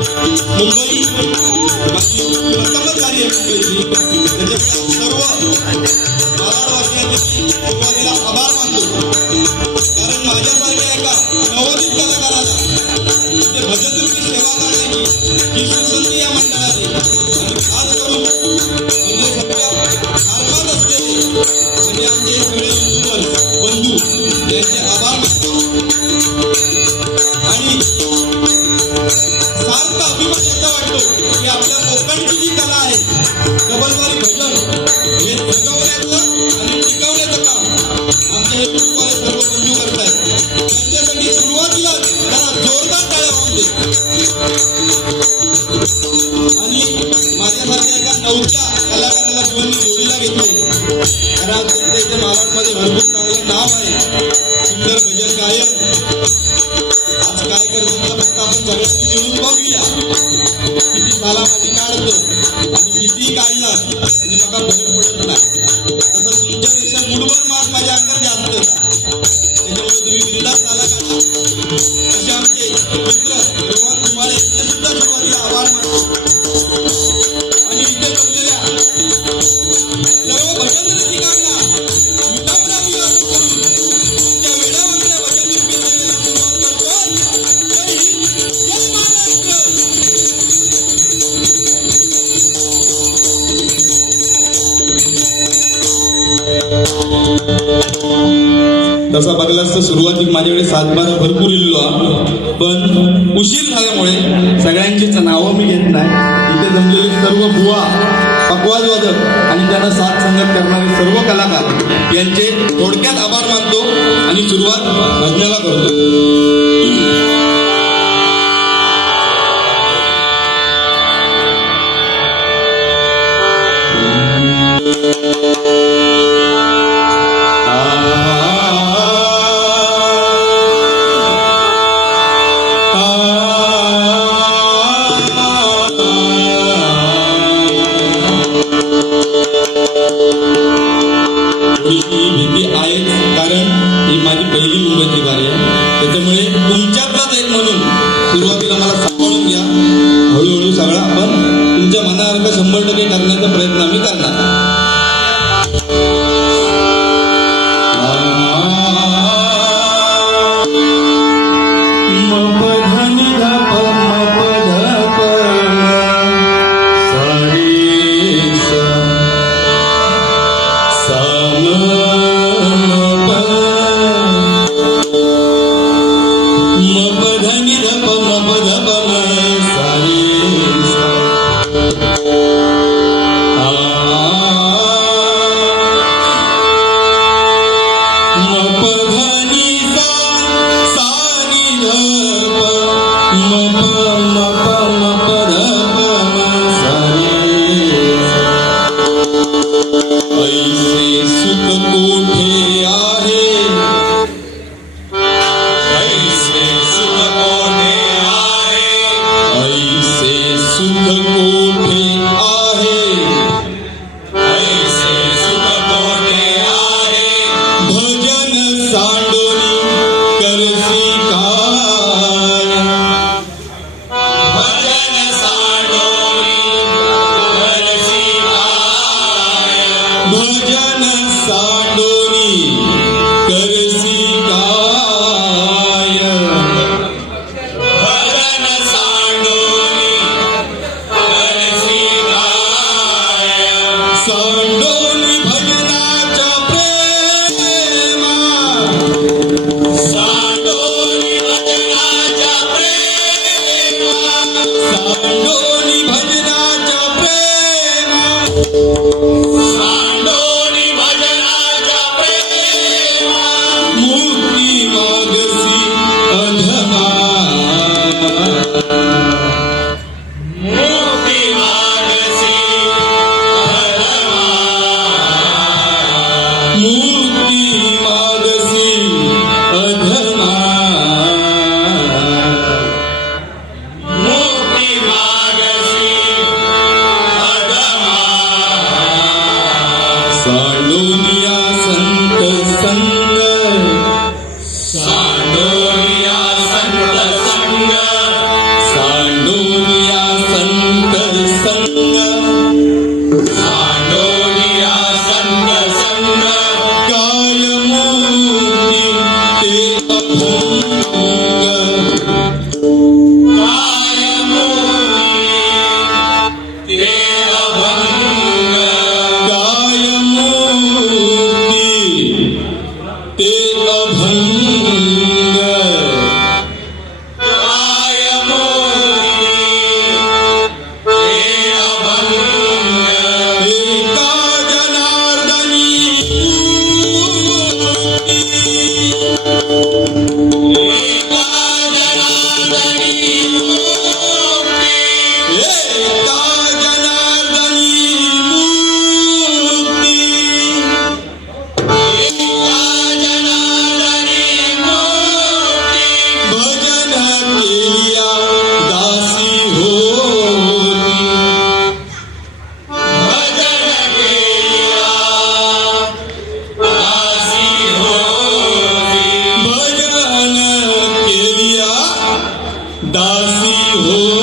मुंबई प्रथमच कार्य मुंबईची त्याच्या सर्व महाराष्ट्राचे सुरुवातीला आभार मानतो. कारण माझ्यासारख्या एका नवोदित कलाकाराला ते भजनरूपी सेवा करण्याची ही सुसंधी या मंडळाची आणि खास करून म्हणजे सध्या आरमात असलेले म्हणजे आमचे सगळे बंधू यांचे आभार मानतो. आणि सार्थ अभिमान याचा वाटतो की आपल्या कोकणची जी कला आहे डबलवारी भजन हे जगवण्याचं आणि टिकवण्याचं काम आमचे हे कुटुंबाले सर्व बंधू करतायत. त्यांच्यासाठी सुरुवातीला जरा जोरदार टाळ्या वाजून दे. आणि माझ्यासारख्या एका नवख्या कलाकाराला दोन्ही जोडीला घेतले. कारण त्यांच्या इथे महाराष्ट्रामध्ये भरपूर चांगलं नाव आहे, सुंदर भजन गायक. आज काय करतो फक्त आपण सगळ्यांनी मिळून बघूया किती साला माझी काढतो आणि किती काढला म्हणजे मला फरक पडत नाही. तसं तुमच्यापेक्षा मुठभर मार्क माझ्या अंगात जास्त होता, त्याच्यामुळे तुम्ही बिंदास साला काढा. असे आमचे मित्र रोहन तुम्हाला इथे सुद्धा सुरुवातीला आभार मानतो. आणि इथे जमलेल्या सर्व भजन रसिकांना विनम्र अभिवादन करून तुमच्या वेळावरच्या भजन रूपी सुरुवात करतो. जय हिंद, जय महाराष्ट्र. तसा बघलास तर सुरुवातीक माझ्याकडे 7-12 भरपूर इल्लो, पण उशीर झाल्यामुळे सगळ्यांचीच नावं मी घेत नाही. इथे जमलेले सर्व बुवा, पकवाज वादक आणि त्यांना साथ संगत करणारे सर्व कलाकार यांचे थोडक्यात आभार मानतो आणि सुरुवात भजनाला करतो. भीती आहेच, कारण ही माझी पहिली मुंबईची बारी आहे. त्याच्यामुळे तुमच्यातलाच एक म्हणून सुरुवातीला मला सांभाळून घ्या. हळूहळू सगळं आपण तुमच्या मनासारखं 100% करण्याचा प्रयत्न आम्ही करणार. सांडोनिया संत संग Hare